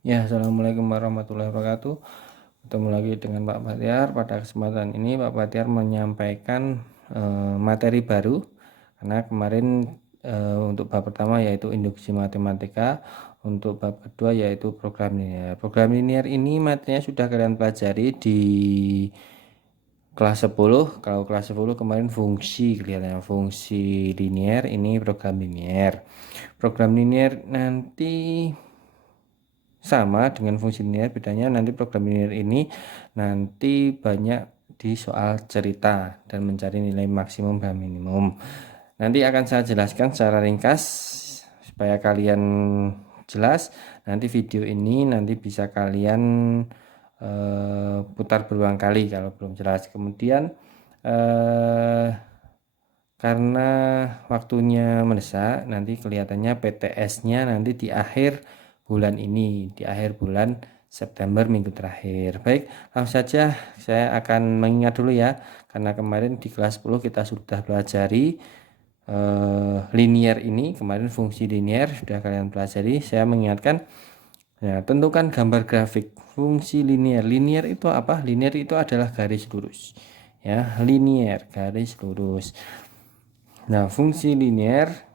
Ya, assalamualaikum warahmatullahi wabarakatuh. Ketemu lagi dengan Pak Batiar. Pada kesempatan ini Pak Batiar menyampaikan materi baru karena kemarin untuk bab pertama yaitu induksi matematika, untuk bab kedua yaitu program linear. Program linear ini materinya sudah kalian pelajari di kelas 10. Kalau kelas 10 kemarin fungsi, kelihatannya fungsi linear, ini program linear. Program linear nanti sama dengan fungsi linear, bedanya nanti program linear ini nanti banyak di soal cerita dan mencari nilai maksimum dan minimum. Nanti akan saya jelaskan secara ringkas supaya kalian jelas. Nanti video ini nanti bisa kalian putar berulang kali kalau belum jelas. Kemudian karena waktunya mendesak, nanti kelihatannya PTS-nya nanti di akhir bulan ini, di akhir bulan September minggu terakhir. Baik, langsung saja saya akan mengingat dulu ya, karena kemarin di kelas 10 kita sudah pelajari linear ini, kemarin fungsi linear sudah kalian pelajari. Saya mengingatkan, ya, tentukan gambar grafik fungsi linear. Linear itu apa? Linear itu adalah garis lurus. Ya, linear, garis lurus. Nah, fungsi linear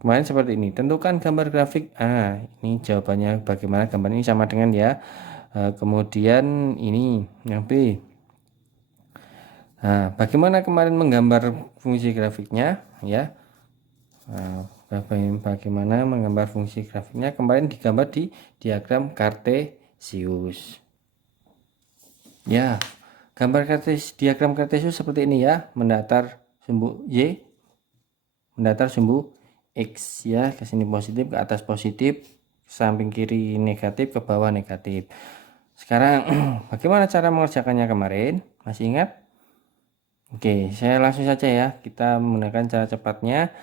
kemarin seperti ini. Tentukan gambar grafik. Ini jawabannya bagaimana gambar ini sama dengan ya. Kemudian ini yang B. Nah, bagaimana kemarin menggambar fungsi grafiknya ya? Bagaimana menggambar fungsi grafiknya kemarin digambar di diagram kartesius. Ya, gambar diagram kartesius seperti ini ya. Mendatar sumbu Y, mendatar sumbu X ya, ke sini positif, ke atas positif, samping kiri negatif, ke bawah negatif. Sekarang bagaimana cara mengerjakannya kemarin? Masih ingat? Oke, saya langsung saja ya. Kita menggunakan cara cepatnya.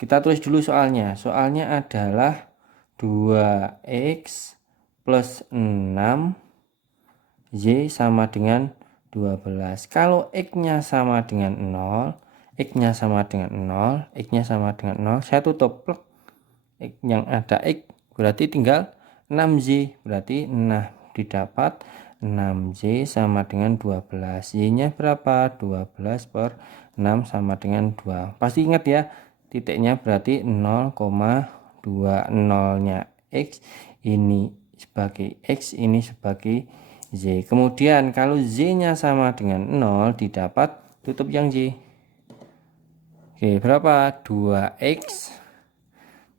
Kita tulis dulu soalnya. Soalnya adalah 2x plus 6 Y sama dengan 12. Kalau X-nya sama dengan 0, X-nya sama dengan 0, X-nya sama dengan 0, saya tutup plek. X yang ada X berarti tinggal 6Y, berarti nah didapat 6Y sama dengan 12. Y-nya berapa? 12 per 6 sama dengan 2. Pasti ingat ya, titiknya berarti 0,2. 0-nya X ini sebagai X, ini sebagai Z. Kemudian kalau Z-nya sama dengan 0 didapat, tutup yang Z. Oke, berapa? 2X,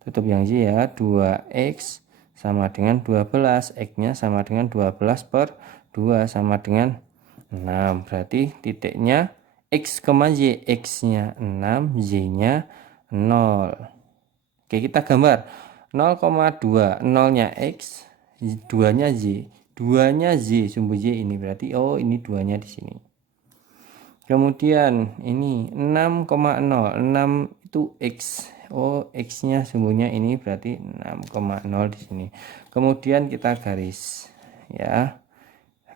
tutup yang Z ya, 2X sama dengan 12. X-nya sama dengan 12 per 2 sama dengan 6. Berarti titiknya X, Y. X-nya 6, Y-nya 0. Oke, kita gambar 0,2. 0-nya X, 2-nya Z. 2-nya Z, sumbu Y ini berarti ini 2-nya di sini. Kemudian ini 6,0. 6 itu X. X-nya sumbunya ini berarti 6,0 di sini. Kemudian kita garis ya.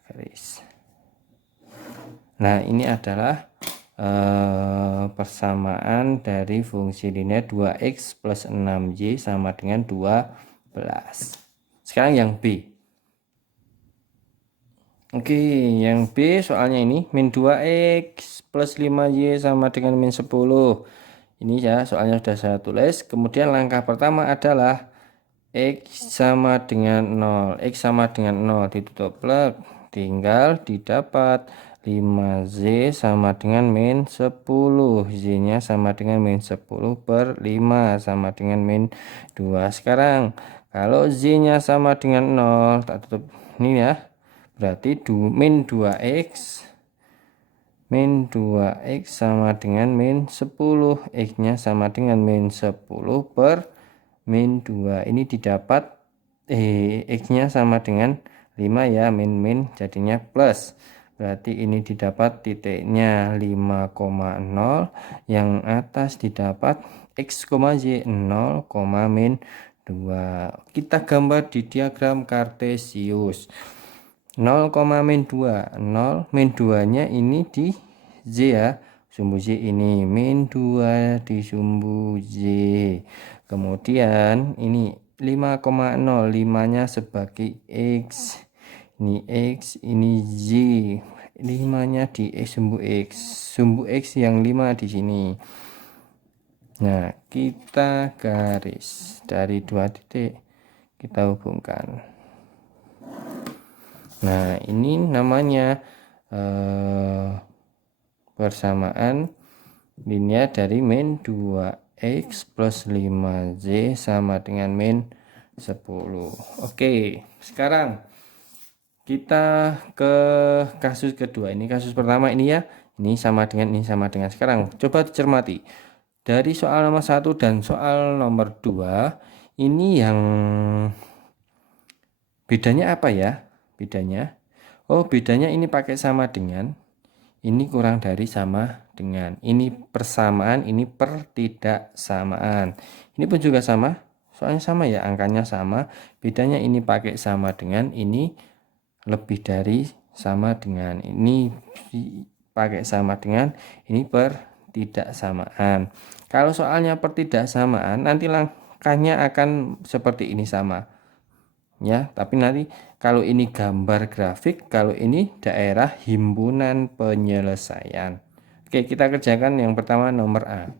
Garis. Nah, ini adalah persamaan dari fungsi linear 2x plus 6y sama dengan 12. Sekarang yang B. Oke, yang B soalnya ini min 2x plus 5y sama dengan min 10. Ini ya soalnya sudah saya tulis. Kemudian langkah pertama adalah X sama dengan 0. X sama dengan 0 ditutup plek. Tinggal didapat 5Z sama dengan min 10. Z-nya sama dengan min 10 per 5 sama dengan min 2. Sekarang kalau Z-nya sama dengan 0, tak tutup ini ya. Berarti min 2X. Min 2X sama dengan min 10. X-nya sama dengan min 10 per min 2. Ini didapat X-nya sama dengan 5 ya, min jadinya plus. Berarti ini didapat titiknya 5,0. Yang atas didapat X, Y 0, min 2. Kita gambar di diagram kartesius. 0, min 2. 0 min 2 nya ini di Z ya, sumbu Z ini min 2 di sumbu Z. Kemudian ini 5,0, 5-nya sebagai X, ini Z, 5-nya di sumbu X yang 5 di sini. Nah, kita garis dari 2 titik, kita hubungkan. Nah, ini namanya persamaan linear dari min 2x plus 5z sama dengan min 10. Oke, sekarang kita ke kasus kedua. Ini kasus pertama ini ya, ini sama dengan ini sama dengan. Sekarang coba dicermati dari soal nomor 1 dan soal nomor 2, ini yang bedanya apa ya? Bedanya, bedanya ini pakai sama dengan, ini kurang dari sama dengan. Ini persamaan, ini pertidaksamaan. Ini pun juga sama, soalnya sama ya, angkanya sama. Bedanya ini pakai sama dengan, ini lebih dari sama dengan. Ini pakai sama dengan, ini pertidaksamaan. Kalau soalnya pertidaksamaan, nanti langkahnya akan seperti ini sama. Ya, tapi nanti kalau ini gambar grafik, kalau ini daerah himpunan penyelesaian. Oke, kita kerjakan yang pertama nomor A.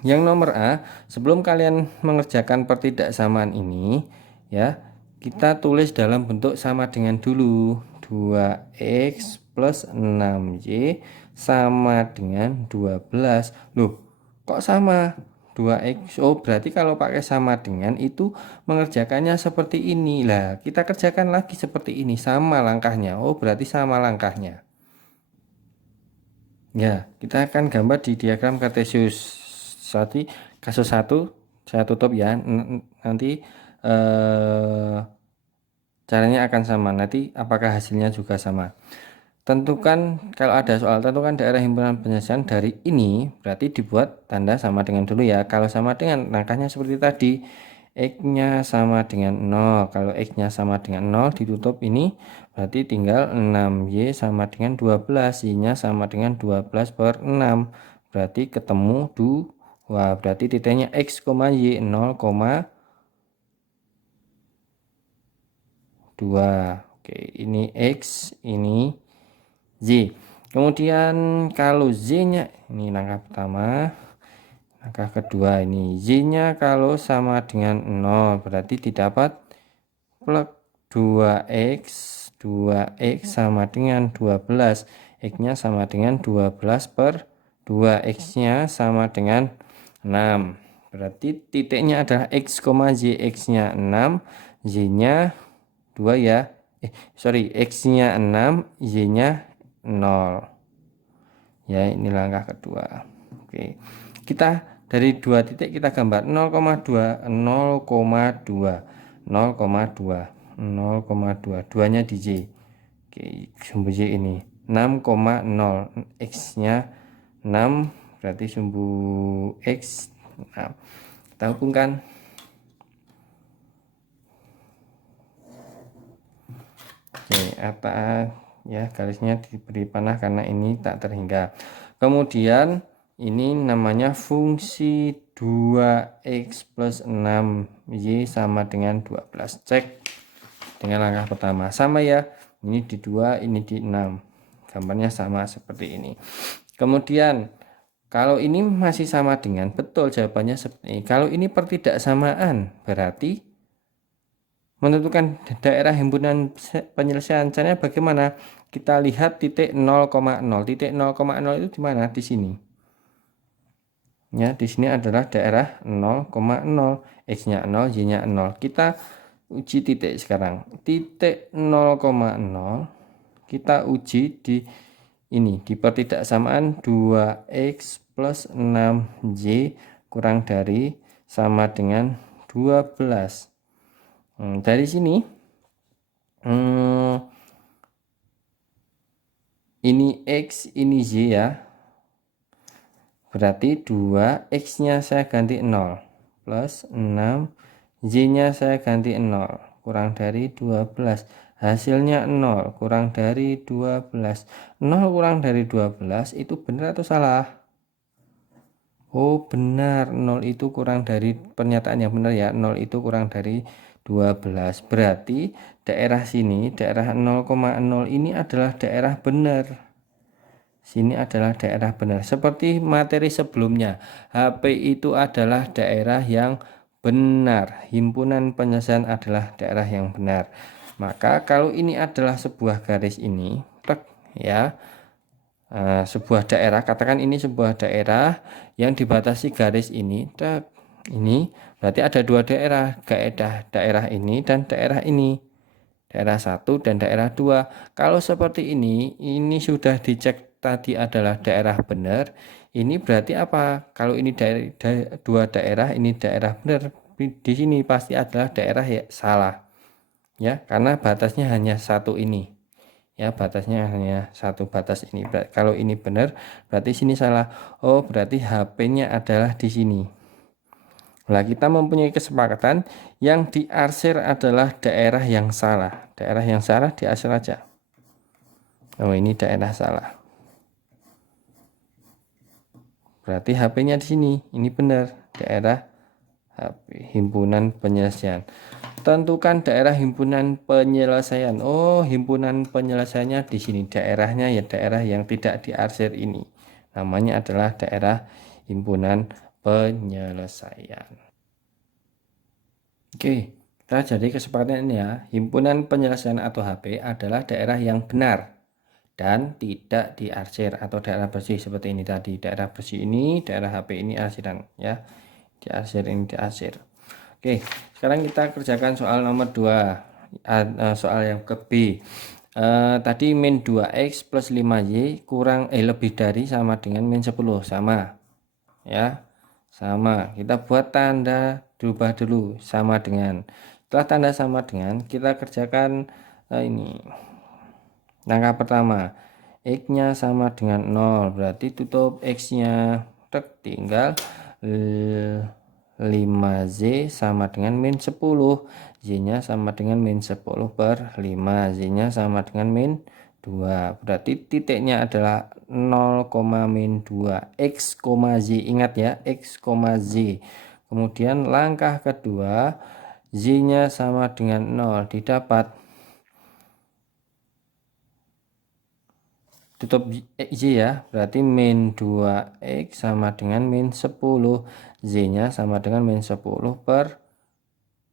Yang nomor A, sebelum kalian mengerjakan pertidaksamaan ini, ya, kita tulis dalam bentuk sama dengan dulu. 2x plus 6y sama dengan 12. Loh, kok sama? 2x, berarti kalau pakai sama dengan itu mengerjakannya seperti ini. Lah, kita kerjakan lagi seperti ini, sama langkahnya. Berarti sama langkahnya. Ya, kita akan gambar di diagram Kartesius. Jadi kasus 1 saya tutup ya. Nanti caranya akan sama. Nanti apakah hasilnya juga sama. Tentukan, kalau ada soal tentukan daerah himpunan penyelesaian dari ini, berarti dibuat tanda sama dengan dulu ya. Kalau sama dengan, langkahnya seperti tadi, X-nya sama dengan 0. Kalau X-nya sama dengan 0 ditutup ini, berarti tinggal 6Y sama dengan 12. Y-nya sama dengan 12 per 6. Berarti ketemu 2. Berarti titiknya X, Y 0,2. Oke, ini X, ini Z. Kemudian kalau Z-nya, ini langkah pertama. Langkah kedua, ini Z-nya kalau sama dengan 0, berarti didapat plug 2x. 2x sama dengan 12. X-nya sama dengan 12 per 2. X-nya sama dengan 6. Berarti titiknya adalah X, Y. X-nya 6, Z-nya 2 ya. X-nya 6, Y-nya 0 ya. Ini langkah kedua. Oke, kita dari 2 titik kita gambar 0,2 0,2 0,2 0,2, 2 nya di Y. Oke, sumbu Y ini 6,0, X nya 6, berarti sumbu X 6. Kita hubungkan. Oke, apa ya, garisnya diberi panah karena ini tak terhingga. Kemudian ini namanya fungsi 2x plus 6y sama dengan 12. Cek dengan langkah pertama, sama ya, ini di 2, ini di 6, gambarnya sama seperti ini. Kemudian kalau ini masih sama dengan, betul jawabannya seperti ini. Kalau ini pertidaksamaan, berarti menentukan daerah himpunan penyelesaian. Caranya bagaimana? Kita lihat titik 0,0. Titik 0,0 itu di mana? Di sini. Ya, di sini adalah daerah 0,0. X-nya 0, Y-nya 0. Kita uji titik sekarang. Titik 0,0 kita uji di ini, di pertidaksamaan 2x plus 6y kurang dari sama dengan 12. Dari sini ini X, ini Y ya, berarti 2, X nya saya ganti 0 plus 6, Y nya saya ganti 0 kurang dari 12, hasilnya 0 kurang dari 12. 0 kurang dari 12 itu benar atau salah? Oh benar, 0 itu kurang dari pernyataan yang benar ya, 0 itu kurang dari 12. Berarti daerah sini, daerah 0,0 ini adalah daerah benar. Sini adalah daerah benar. Seperti materi sebelumnya, HP itu adalah daerah yang benar. Himpunan penyelesaian adalah daerah yang benar. Maka kalau ini adalah sebuah garis ini, tek, ya. Sebuah daerah, katakan ini sebuah daerah yang dibatasi garis ini, ini berarti ada dua daerah, daerah ini dan daerah ini, daerah 1 dan daerah 2. Kalau seperti ini sudah dicek tadi adalah daerah benar. Ini berarti apa? Kalau ini dua daerah, ini daerah benar, di sini pasti adalah daerah ya salah, ya, karena batasnya hanya satu ini. Ya, batasnya hanya satu batas ini. Kalau ini benar, berarti sini salah. Oh, berarti HP-nya adalah di sini. Nah, kita mempunyai kesepakatan yang diarsir adalah daerah yang salah. Daerah yang salah diarsir aja. Oh, ini daerah salah. Berarti HP-nya di sini. Ini benar, daerah HP, himpunan penyelesaian. Tentukan daerah himpunan penyelesaian. Oh, himpunan penyelesaiannya di sini. Daerahnya ya daerah yang tidak diarsir ini. Namanya adalah daerah himpunan penyelesaian. Oke, kita jadi kesepakatan ini ya. Himpunan penyelesaian atau HP adalah daerah yang benar dan tidak diarsir atau daerah bersih seperti ini tadi. Daerah bersih ini, daerah HP ini arsiran ya. Diarsir ini diarsir. Oke, sekarang kita kerjakan soal nomor 2, soal yang ke B. Tadi min 2x plus 5y kurang lebih dari sama dengan min 10, sama ya, sama. Kita buat tanda dirubah dulu sama dengan. Setelah tanda sama dengan, kita kerjakan ini langkah pertama, x nya sama dengan 0, berarti tutup x nya tinggal 5z sama dengan min 10, z nya sama dengan min 10 per 5, z nya sama dengan min 2, berarti titiknya adalah 0, min 2 x, z, ingat ya, x, z. Kemudian langkah kedua, z nya sama dengan 0, didapat tutup z ya, berarti min 2x sama dengan min 10, z nya sama dengan min 10 per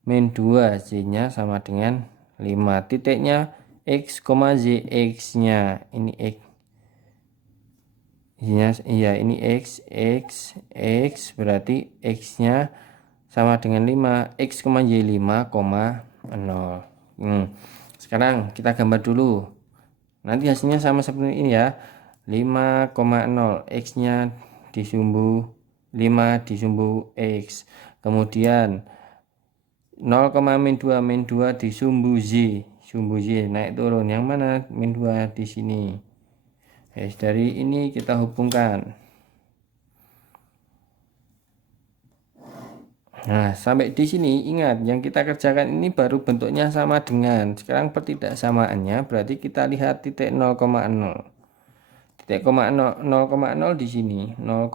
min 2, z nya sama dengan 5, titiknya x, z, x nya ini x, z nya iya ini x, berarti x nya sama dengan 5, x, y 5,0. Sekarang kita gambar dulu. Nanti hasilnya sama seperti ini ya. 5,0, x nya disumbu 5 disumbu x. Kemudian 0, min 2 disumbu z. Sumbu z naik turun. Yang mana min 2 di sini? Dari ini kita hubungkan. Nah, sampai di sini ingat yang kita kerjakan ini baru bentuknya sama dengan. Sekarang pertidaksamaannya berarti kita lihat titik 0,0. Titik 0,0 di sini 0,0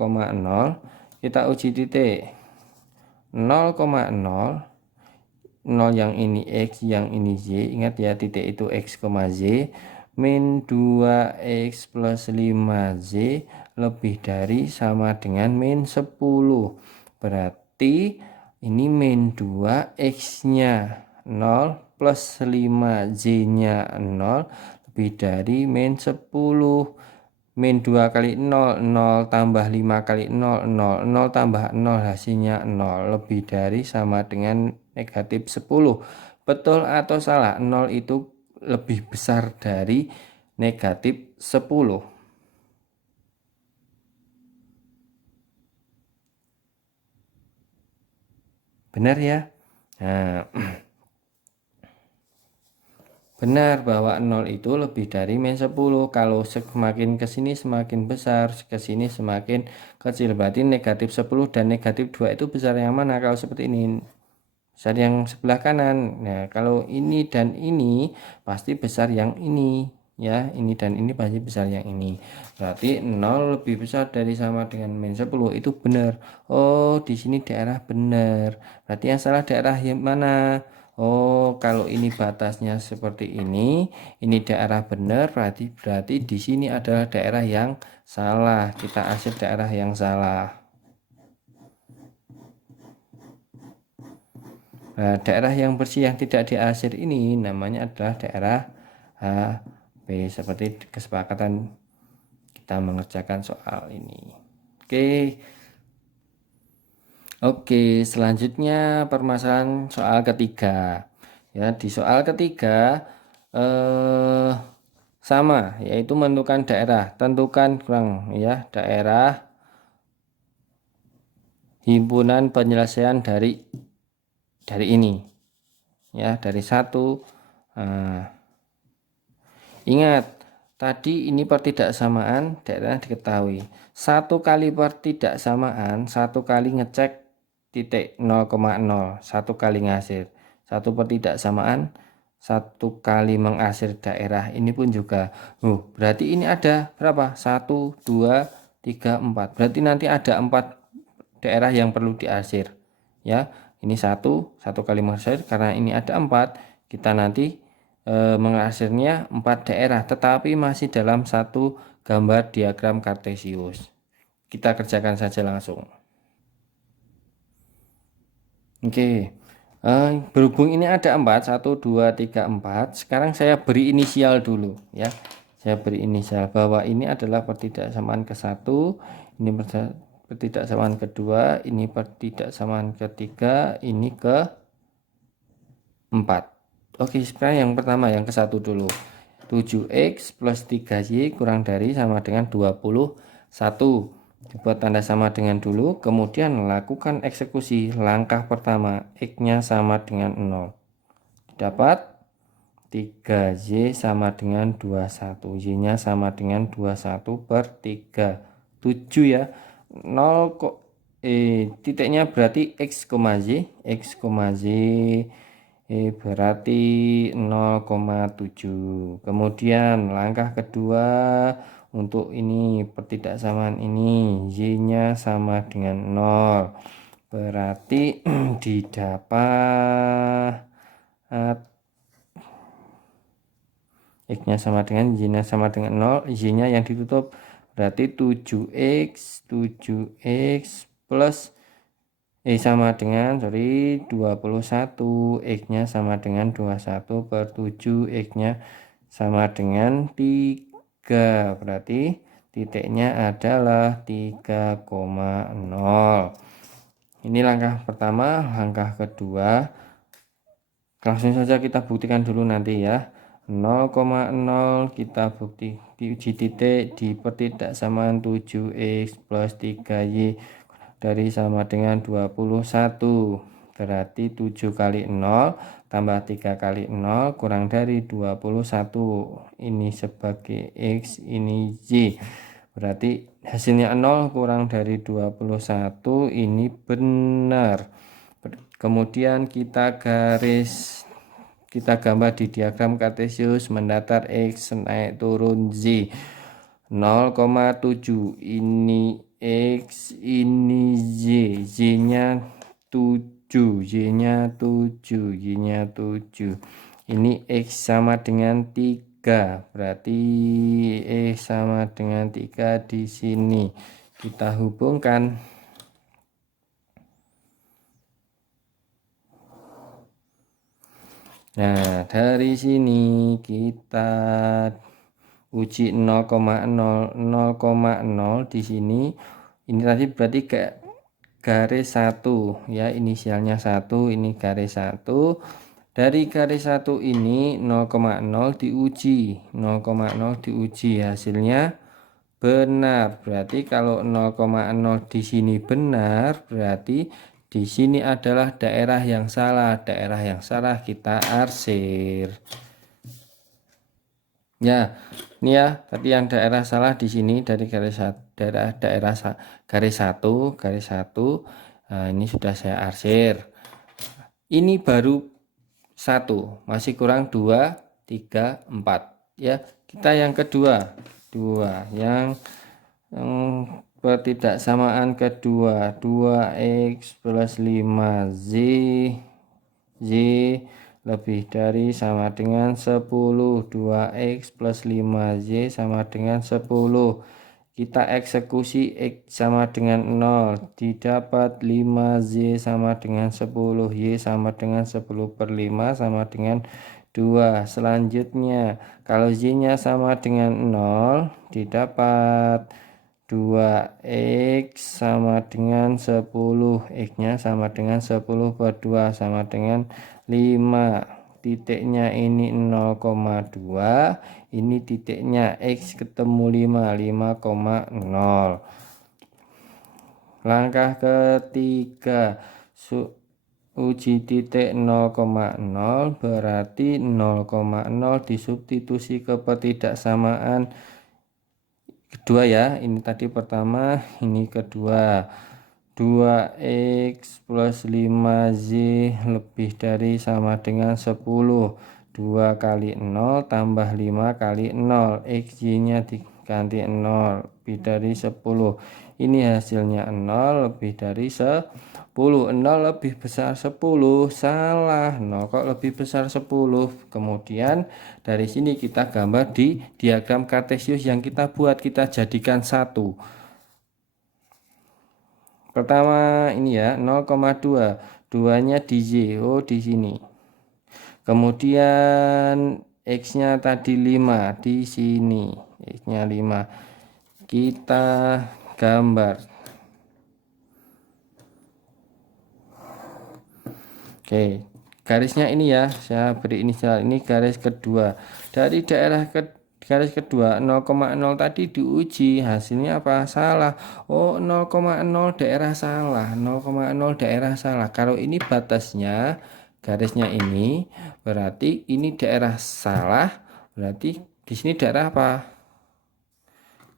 kita uji titik 0,0, 0 yang ini x, yang ini z. Ingat ya, titik itu x, z. Min 2x plus 5z lebih dari sama dengan min 10. Berarti ini min 2 x nya 0 plus 5 z nya 0 lebih dari min 10. Min 2 kali 0, 0 tambah 5 kali 0, 0, 0 tambah 0 hasilnya 0 lebih dari sama dengan negatif 10. Betul atau salah? 0 itu lebih besar dari negatif 10. Benar ya? Nah, benar bahwa 0 itu lebih dari min 10. Kalau semakin ke sini semakin besar, ke sini semakin kecil. Berarti negatif 10 dan negatif 2 itu besar yang mana? Kalau seperti ini, besar yang sebelah kanan. Nah, kalau ini dan ini pasti besar yang ini. ya, ini dan ini pasti besar yang ini. Berarti 0 lebih besar dari sama dengan min 10 itu benar. Oh, di sini daerah benar. Berarti yang salah daerah yang mana? Oh, kalau ini batasnya seperti ini daerah benar, berarti di sini adalah daerah yang salah. Kita arsir daerah yang salah. Nah, daerah yang bersih yang tidak diarsir ini namanya adalah daerah H, B, seperti kesepakatan kita mengerjakan soal ini. Oke, selanjutnya permasalahan soal ketiga. Ya, di soal ketiga sama, yaitu menentukan daerah. Tentukan ya daerah himpunan penyelesaian dari ini, ya, dari satu. Ingat, tadi ini pertidaksamaan daerah diketahui. Satu kali pertidaksamaan, satu kali ngecek titik 0,0, satu kali ngasir. Satu pertidaksamaan, satu kali mengasir daerah. Ini pun juga. Berarti ini ada berapa? 1, 2, 3, 4. Berarti nanti ada 4 daerah yang perlu diarsir. Ya, ini satu kali mengasir. Karena ini ada 4, kita nanti mengarsirnya 4 daerah, tetapi masih dalam satu gambar diagram kartesius. Kita kerjakan saja langsung. Oke, berhubung ini ada 4, 1, 2, 3, 4. Sekarang saya beri inisial dulu, ya. Saya beri inisial bahwa ini adalah pertidaksamaan ke-1, ini pertidaksamaan kedua, ini pertidaksamaan ketiga, ini ke-4. Oke, sekarang yang pertama, yang ke-1 dulu. 7x plus 3y kurang dari sama dengan 21. Buat tanda sama dengan dulu, kemudian lakukan eksekusi. Langkah pertama, x-nya sama dengan 0. Dapat 3y sama dengan 21. Y-nya sama dengan 21 per 3. 7 ya. 0 titiknya berarti x, y. X, y berarti 0,7. Kemudian langkah kedua, untuk ini pertidaksamaan ini y-nya sama dengan 0. Berarti didapat x-nya sama dengan y-nya sama dengan 0, y-nya yang ditutup. Berarti 7x plus sama dengan 21, x-nya sama dengan 21 per 7, x-nya sama dengan 3. Berarti titiknya adalah 3,0. Ini langkah pertama. Langkah kedua, langsung saja kita buktikan dulu nanti ya. 0,0 kita bukti di uji titik di pertidaksamaan 7x plus 3y dari sama dengan 21. Berarti 7 kali 0 tambah 3 kali 0 kurang dari 21. Ini sebagai x, ini y. Berarti hasilnya 0 kurang dari 21. Ini benar. Kemudian kita gambar di diagram kartesius mendatar x, naik turun z. 0,7 ini x, ini y, y-nya 7, y-nya 7, y-nya 7. Ini x sama dengan 3, berarti x sama dengan 3 di sini. Kita hubungkan. Nah, dari sini kita uji 0,0 di sini. Ini tadi berarti garis 1 ya, inisialnya 1, ini garis 1. Dari garis 1 ini 0,0 diuji. 0,0 diuji, hasilnya benar. Berarti kalau 0,0 di sini benar, berarti di sini adalah daerah yang salah. Daerah yang salah kita arsir. Ya, ini ya, tadi yang daerah salah di sini dari garis garis 1, Nah, ini sudah saya arsir. Ini baru 1, masih kurang 2, 3, 4 ya. Kita yang kedua, yang pertidaksamaan kedua, 2x plus 5z lebih dari sama dengan 10. 2x plus 5z sama dengan 10. Kita eksekusi x sama dengan 0, didapat 5z sama dengan 10, y sama dengan 10 per 5 sama dengan 2. Selanjutnya kalau z nya sama dengan 0, didapat 2x sama dengan 10, x nya sama dengan 10 per 2 sama dengan 5. Titiknya ini 0,2, ini titiknya x ketemu 5,0. Langkah ketiga, uji titik 0,0 berarti 0,0 disubstitusi ke pertidaksamaan kedua ya. Ini tadi pertama, ini kedua. 2x plus 5z lebih dari sama dengan 10. 2 kali 0 tambah 5 kali 0, xy nya diganti 0 lebih dari 10. Ini hasilnya 0 lebih dari 10. 0 lebih besar 10, salah. 0 kok lebih besar 10. Kemudian dari sini kita gambar di diagram kartesius yang kita buat, kita jadikan 1. Pertama ini ya, 0,2. 2-nya di Y, di sini. Kemudian x-nya tadi 5 di sini. X-nya 5. Kita gambar. Oke, garisnya ini ya, saya beri inisial, ini garis kedua. Dari daerah garis kedua 0,0 tadi diuji, hasilnya apa? Salah. Oh, 0,0 daerah salah, 0,0 daerah salah. Kalau ini batasnya, garisnya ini, berarti ini daerah salah, berarti di sini daerah apa?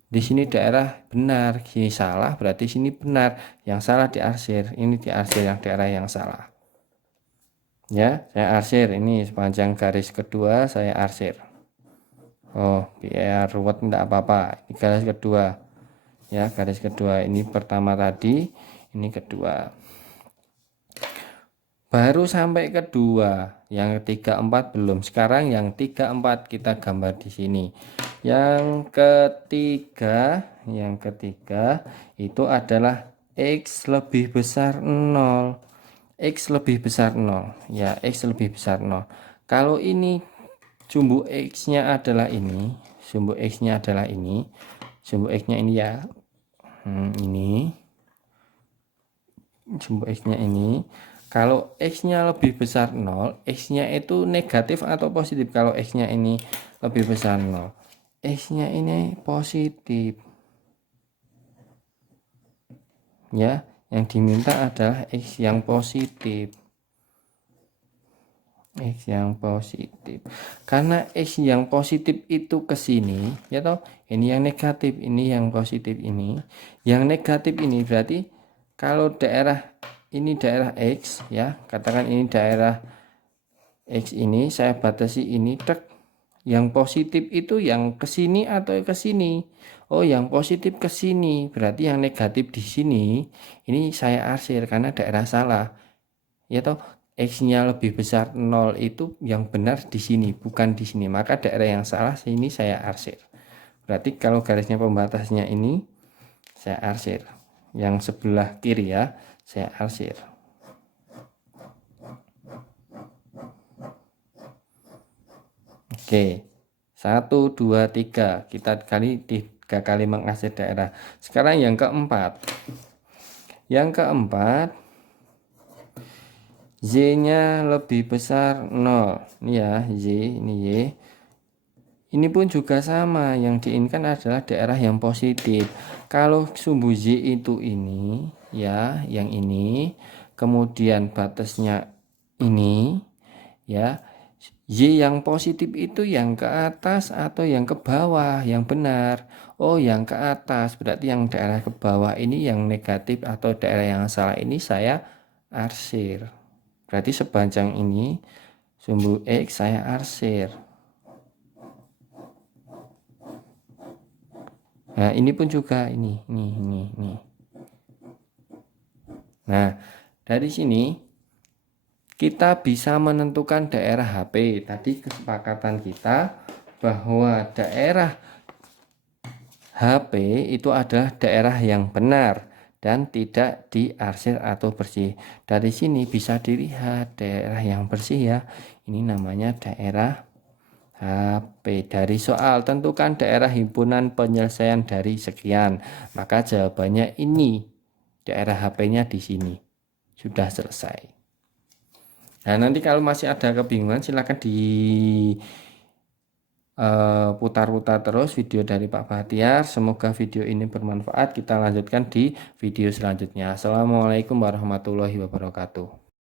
Di sini daerah benar, sini salah, berarti sini benar. Yang salah diarsir, ini diarsir yang daerah yang salah. Ya, saya arsir ini sepanjang garis kedua, saya arsir. Oh, biar ruwet enggak apa-apa. Ini garis kedua. Ya, garis kedua ini pertama tadi, ini kedua. Baru sampai kedua, yang 3, 4 belum. Sekarang yang 3, 4 kita gambar di sini. Yang ketiga itu adalah x lebih besar 0. X lebih besar 0 ya, x lebih besar 0. Kalau ini sumbu x-nya adalah ini, sumbu x-nya adalah ini, sumbu x-nya ini ya, ini sumbu x-nya ini. Kalau x-nya lebih besar 0, x-nya itu negatif atau positif? Kalau x-nya ini lebih besar 0, x-nya ini positif ya. Yang diminta adalah x yang positif. X yang positif. Karena x yang positif itu ke sini, ya toh. Ini yang negatif, ini yang positif ini. Yang negatif ini berarti kalau daerah ini daerah x ya, katakan ini daerah x ini, saya batasi ini tek. Yang positif itu yang ke sini atau ke sini? Oh, yang positif ke sini. Berarti yang negatif di sini ini saya arsir karena daerah salah. Ya toh, x-nya lebih besar 0 itu yang benar di sini, bukan di sini. Maka daerah yang salah sini saya arsir. Berarti kalau garisnya pembatasnya ini saya arsir. Yang sebelah kiri ya, saya arsir. Oke. 1, 2, 3. Kita kali 3 kali mengarsir daerah. Sekarang yang keempat. Yang keempat, Z-nya lebih besar 0. Ini ya, Z, ini Y. Ini pun juga sama, yang diinginkan adalah daerah yang positif. Kalau sumbu Z itu ini, ya, yang ini, kemudian batasnya ini, ya, Y yang positif itu yang ke atas atau yang ke bawah, yang benar. Oh, yang ke atas, berarti yang daerah ke bawah ini yang negatif atau daerah yang salah ini saya arsir. Berarti sepanjang ini sumbu X saya arsir. Nah, ini pun juga ini. Nah, dari sini kita bisa menentukan daerah HP. Tadi kesepakatan kita bahwa daerah HP itu adalah daerah yang benar dan tidak diarsir atau bersih. Dari sini bisa dilihat daerah yang bersih ya. Ini namanya daerah HP. Dari soal tentukan daerah himpunan penyelesaian dari sekian. Maka jawabannya ini. Daerah HP-nya di sini. Sudah selesai. Nah, nanti kalau masih ada kebingungan silakan putar-putar terus video dari Pak Bahtiar. Semoga video ini bermanfaat. Kita lanjutkan di video selanjutnya. Assalamualaikum warahmatullahi wabarakatuh.